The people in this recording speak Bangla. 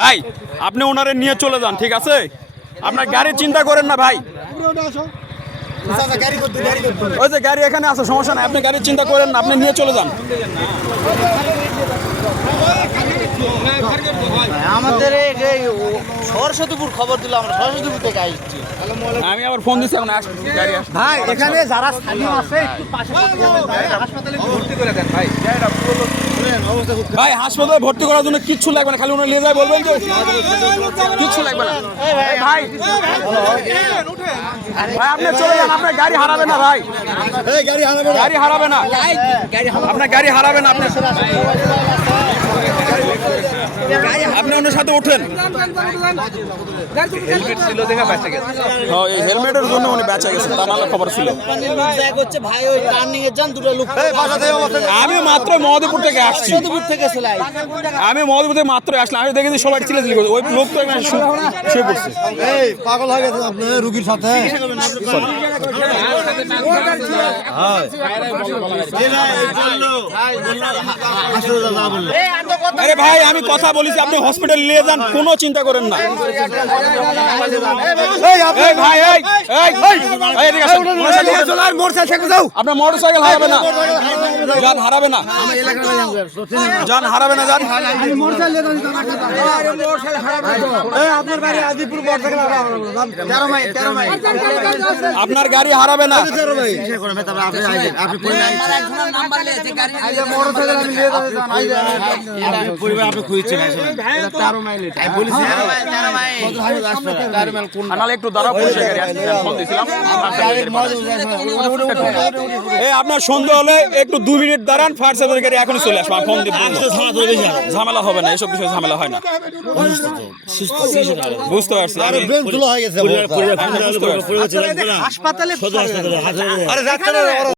ভাই আপনি ওনারে নিয়ে চলে যান, ঠিক আছে? আপনার গাড়ি চিন্তা করেন না ভাই। ওই যে গাড়ি এখানে আছে, সমস্যা নাই, আপনি গাড়ি চিন্তা করেন না, আপনি নিয়ে চলে যান। আমাদের সরস্বতীপুর খবর দিল, আমরা সরস্বতীপুর থেকে আসছি। আমি আবার ফোন দিচ্ছি, এখন গাড়ি ভাই এখানে যারা স্থানীয় আছে একটু পাশে হাসপাতালে ভর্তি করে দেন ভাই। ভাই হাসপাতালে ভর্তি করার জন্য কিচ্ছু লাগবে না, খালি ওনার নিয়ে যায় বলবেন তো, কিচ্ছু লাগবে না। ভাই ভাই আপনি চলে যান, আপনার গাড়ি হারাবে না ভাই, গাড়ি হারাবে না, আপনার গাড়ি হারাবে না। আপনি ওনার সাথে ওঠেন। হেলমেট ছিল দেখা বেঁচে গেছে। হ্যাঁ, এই হেলমেটের জন্য উনি বেঁচে গেছে, তা নাহলে খবর ছিল। ভাই ওই টার্নিং এ যান, দুটো লোক। আমি মাত্র মহদেবপুর থেকে আসছি, আমি মহদেবপুর থেকে মাত্র আসলাম, আমি দেখেছি সবাই চিল্লাচিল্লি করছে, ওই লোক তো এখানে শুয়ে পড়ছে। এই পাগল হয়ে গেছে আপনি রুগীর সাথে। আরে ভাই আমি কথা বলেছি, আপনি হসপিটাল নিয়ে যান, কোনো চিন্তা করেন না। এই ভাই এই এদিকে আসুন, আপনার মোটরসাইকেল হারাবে না, যান হারাবে না, যান হারাবে না, যান। আপনার গাড়ি হারাবে না। একটু দাঁড়া, আপনার সন্দেহ হলে একটু 2 মিনিট দাঁড়ান, ফায়ার সার্ভিসের গাড়ি এখনই চলে আসবে, ফোন দিন। ঝামেলা হবে না, এসব বিষয়ে ঝামেলা হয় না, বুঝতে পারছি। হয়ে গেছে হাসপাতালে